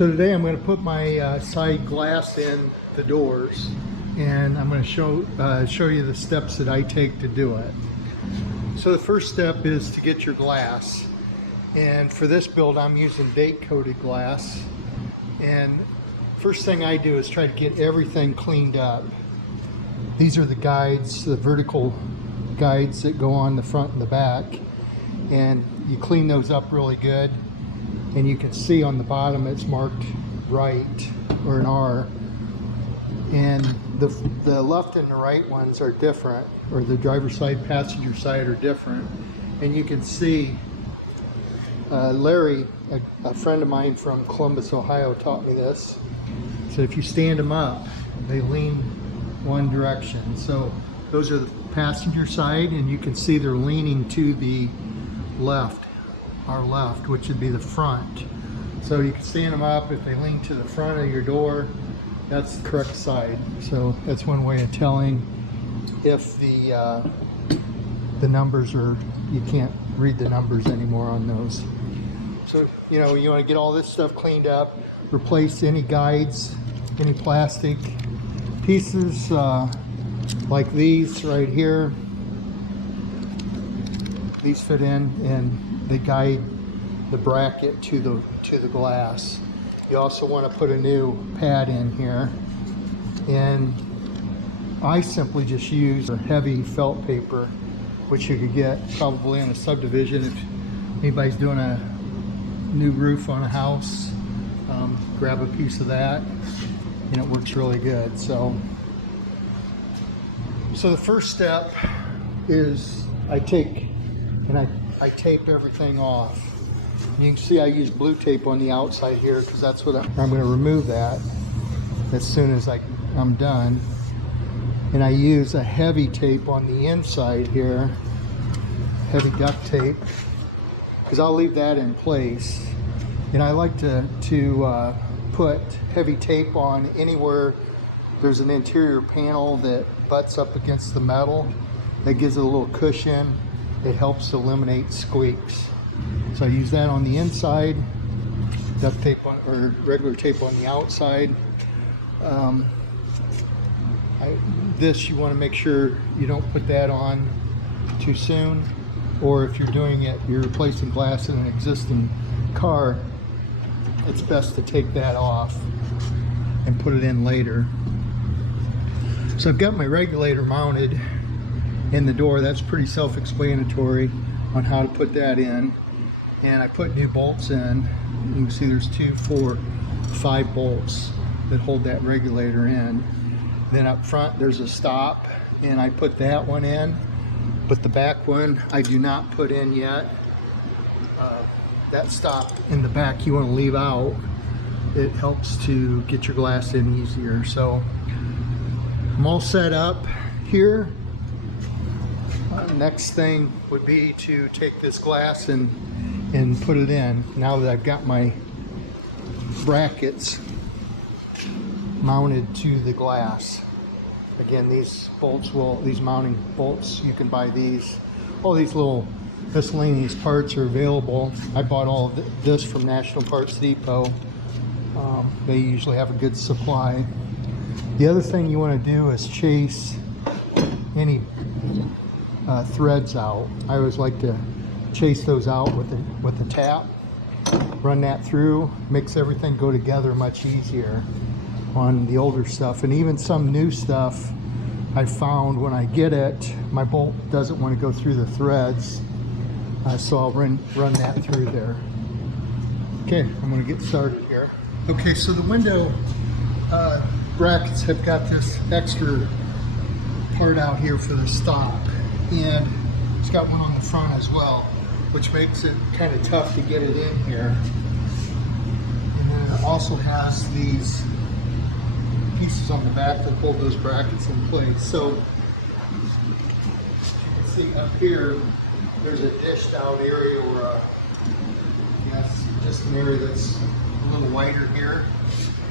So today I'm going to put my side glass in the doors, and I'm going to show you the steps that I take to do it. So the first step is to get your glass, and for this build I'm using date coated glass. And first thing I do is try to get everything cleaned up. These are the guides, the vertical guides that go on the front and the back, and you clean those up really good. And you can see on the bottom it's marked right, or an R, and the left and the right ones are different, or the driver's side, passenger side are different. And you can see Larry, a friend of mine from Columbus, Ohio, taught me this. So if you stand them up, they lean one direction. So those are the passenger side, and you can see they're leaning to the left, our left, which would be the front. So you can stand them up. If they lean to the front of your door, that's the correct side. So that's one way of telling if the numbers are, you can't read the numbers anymore on those. So you want to get all this stuff cleaned up, replace any guides, any plastic pieces like these right here. These fit in and they guide the bracket to the glass. You also want to put a new pad in here, and I simply just use a heavy felt paper, which you could get probably in a subdivision if anybody's doing a new roof on a house. Grab a piece of that and it works really good. So the first step is I take and I tape everything off. You can see I use blue tape on the outside here because that's what I'm going to remove that as soon as I'm done. And I use a heavy tape on the inside here, heavy duct tape, because I'll leave that in place. And I like to put heavy tape on anywhere there's an interior panel that butts up against the metal. That gives it a little cushion. It helps eliminate squeaks. So I use that on the inside, duct tape on, or regular tape on the outside. This you want to make sure you don't put that on too soon, or if you're doing it, you're replacing glass in an existing car, it's best to take that off and put it in later. So I've got my regulator mounted in the door. That's pretty self-explanatory on how to put that in. And I put new bolts in. You can see there's 2, 4, 5 bolts that hold that regulator in. Then up front there's a stop, and I put that one in, but the back one I do not put in yet. That stop in the back you want to leave out. It helps to get your glass in easier. So I'm all set up here. Next thing would be to take this glass and put it in. Now that I've got my brackets mounted to the glass. Again, these mounting bolts, you can buy these. All these little miscellaneous parts are available. I bought all of this from National Parts Depot. They usually have a good supply. The other thing you want to do is chase any threads out. I always like to chase those out with the tap. Run that through, makes everything go together much easier on the older stuff. And even some new stuff, I found when I get it, my bolt doesn't want to go through the threads, so I'll run that through there. Okay, I'm going to get started here. Okay, so the window brackets have got this extra part out here for the stop, and it's got one on the front as well, which makes it kind of tough to get it in here. And then it also has these pieces on the back that hold those brackets in place. So you can see up here there's a dished out area, or just an area that's a little wider here.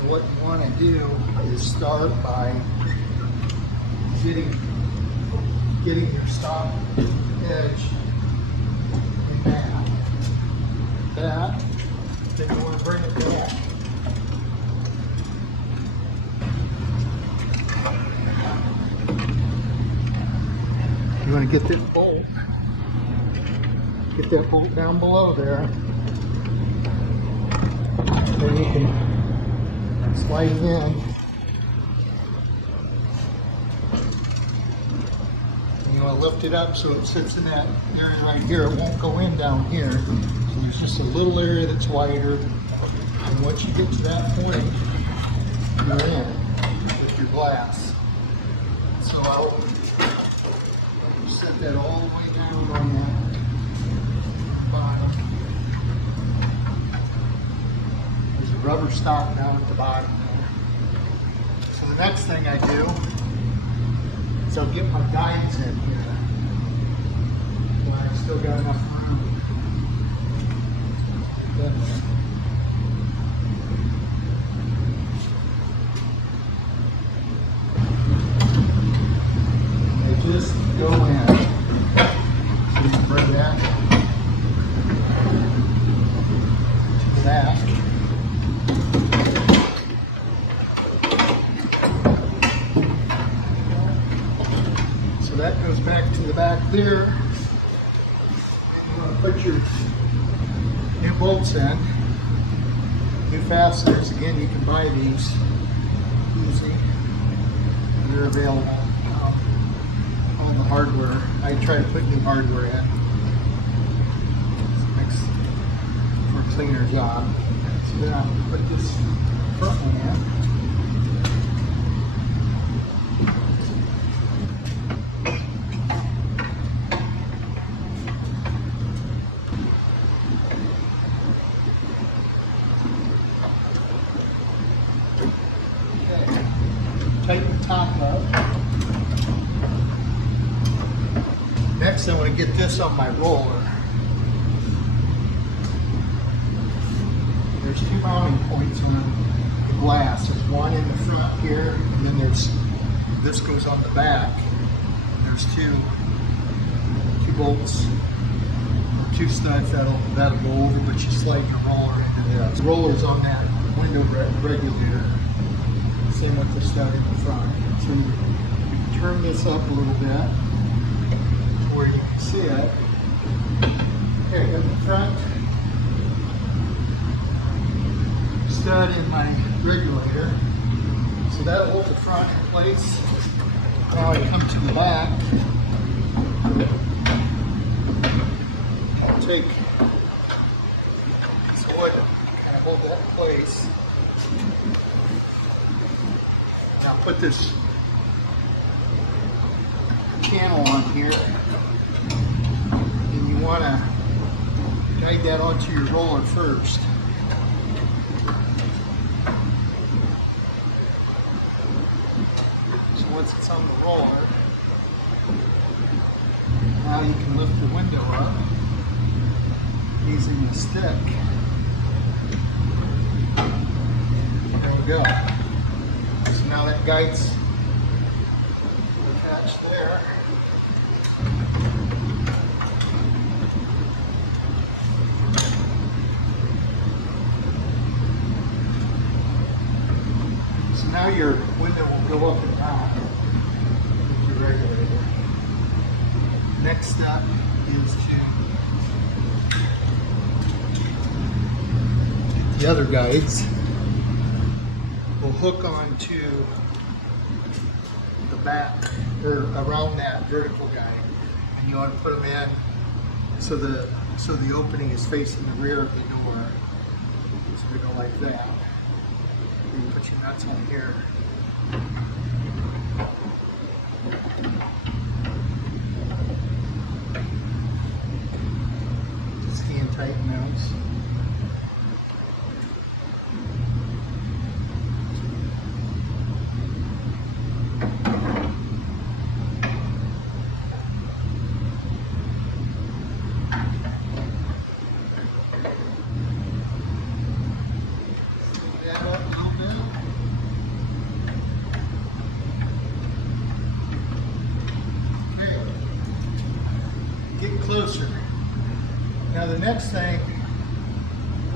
And what you want to do is start by getting your stop edge in that. Then you want to bring it back get that bolt. Get that bolt down below there. Then you can slide it in. And you want to lift it up so it sits in that area right here. It won't go in down here. So there's just a little area that's wider. And once you get to that point, you're in with your glass. So I'll set that all the way down on that bottom. There's a rubber stop down at the bottom there. So the next thing I do is I'll get my guides in here. So I've still got enough room. Just go in. So you can bring that to that. So that goes back to the back there. You want to put your new bolts in. New fasteners. Again, you can buy these easy. They're available. On the hardware, I try to put new hardware in. It makes for a cleaner job. So then I'll put this front one in. Okay. Tighten the top up. Next, I want to get this on my roller. There's two mounting points on the glass. There's one in the front here, and then this goes on the back. There's two bolts, two studs that'll go over, but you slide your roller into this. The roller's on that window regulator. Same with the stud in the front. So you can turn this up a little bit where you can see it. Okay, in the front stud in my regulator. So that'll hold the front in place. Now I come to the back. I'll take this wood and kind of hold that in place. Now put this channel on here, and you want to guide that onto your roller first. So once it's on the roller, now you can lift the window up using the stick. There we go. So now that guide's attached there. So now your window will go up and down with your regulator. Next step is to get the other guides. We'll hook onto the back or around that vertical guide, and you want to put them in so the opening is facing the rear of the door. So they go like that. You put your nuts on here. Just hand tighten those. Closer. Now the next thing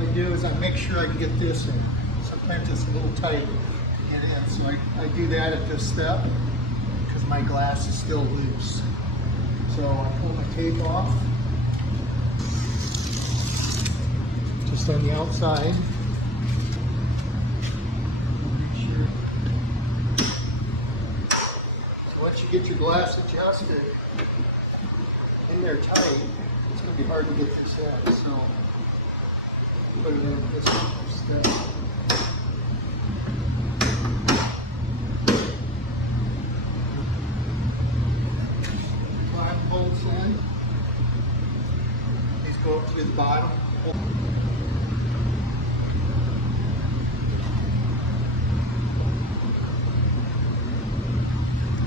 I do is I make sure I can get this in. Sometimes it's a little tight to get in, so I do that at this step because my glass is still loose. So I pull my tape off, just on the outside. So once you get your glass adjusted in there tight, it's going to be hard to get this out. So put it in this step. Bolts in. These go up to the bottom.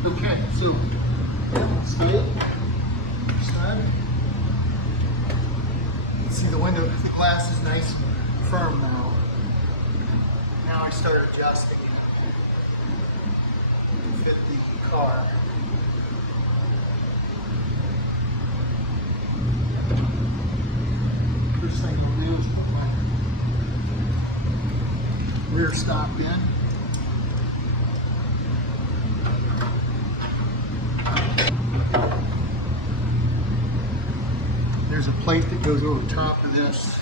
Okay, so start. See the window, the glass is nice and firm now. Now I start adjusting it to fit the car. First thing I'll do is put my rear stop in. There's a plate that goes over the top of this.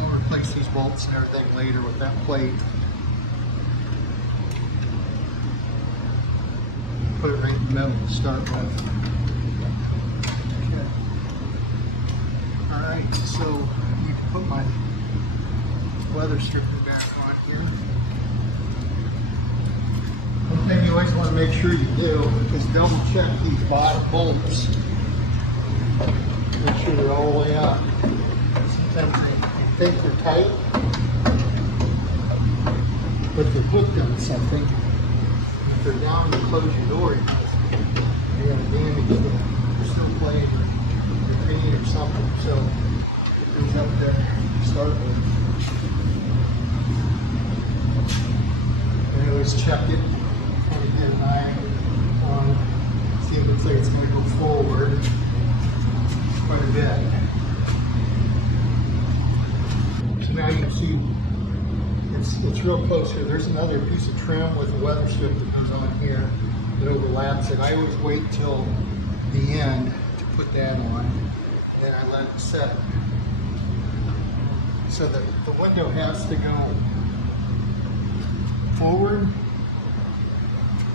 I'll replace these bolts and everything later with that plate. Put it right in the middle to start with. Okay. Alright, so I need to put my weather stripping back on here. One thing you always want to make sure you do is double check these bottom bolts. Make sure they're all the way up. Sometimes they think they're tight, but they're hooked on something. If they're down and you close your door, you're going to damage the still plate or the crane or something. So it goes up there to start with. And always check it. Kind of get an eye on it. See if it looks like it's going to go forward quite a bit. So now you can see it's real close here. There's another piece of trim with a weather strip that goes on here that overlaps it. I always wait till the end to put that on, and then I let it set. So the window has to go forward.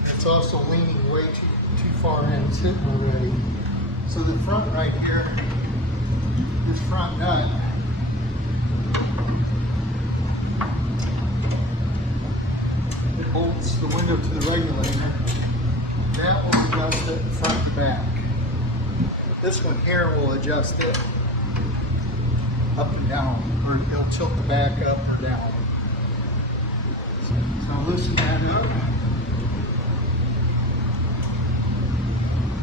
It's also leaning way too far in. It's hitting already. So the front right here, this front nut, it bolts the window to the regulator. That will adjust it front to back. This one here will adjust it up and down, or it'll tilt the back up or down. So I'll loosen that up.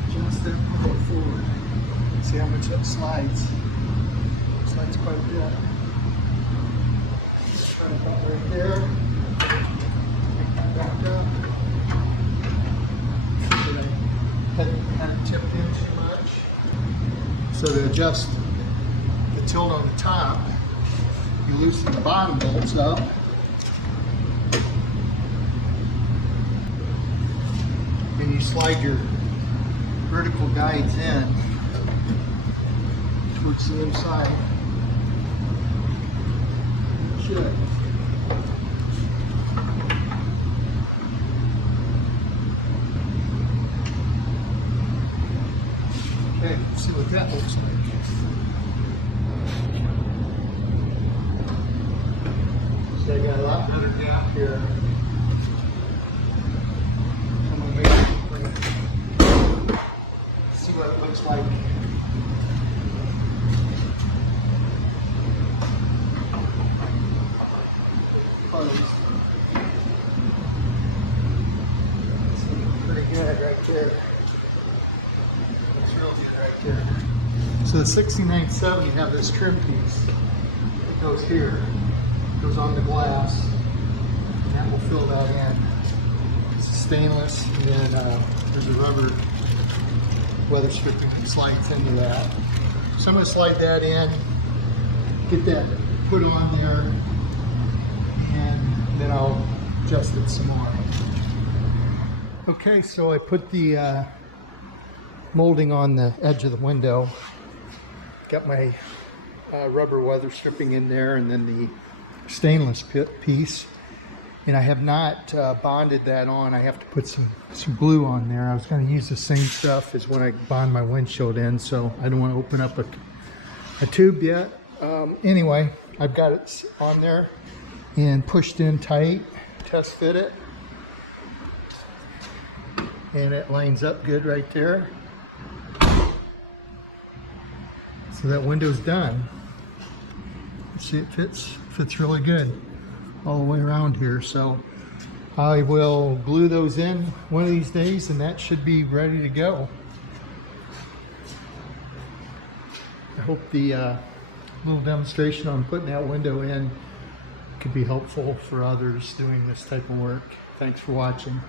Adjust that window forward. See how much it slides. Slides quite a bit. Try to put right there. Make that back up. So that I hadn't tipped in too much. So to adjust the tilt on the top, you loosen the bottom bolts up. And you slide your vertical guides in towards the inside. It should. Okay, let's see what that looks like. So I got a lot better gap here. I'm gonna make it see what it looks like. Pretty good right there. Looks real good right there. So the 69.7, you have this trim piece. It goes here. It goes on the glass. And that will fill that in. It's stainless, and then there's a rubber weather stripping that slides into that. So I'm going to slide that in, get that put on there, and then I'll adjust it some more. Okay, so I put the molding on the edge of the window. Got my rubber weather stripping in there, and then the stainless piece. And I have not bonded that on. I have to put some glue on there. I was going to use the same stuff as when I bond my windshield in, so I don't want to open up a tube yet. Anyway, I've got it on there and pushed in tight, test fit it. And it lines up good right there. So that window's done. See, it fits really good all the way around here. So I will glue those in one of these days, and that should be ready to go. I hope the little demonstration on putting that window in could be helpful for others doing this type of work. Thanks for watching.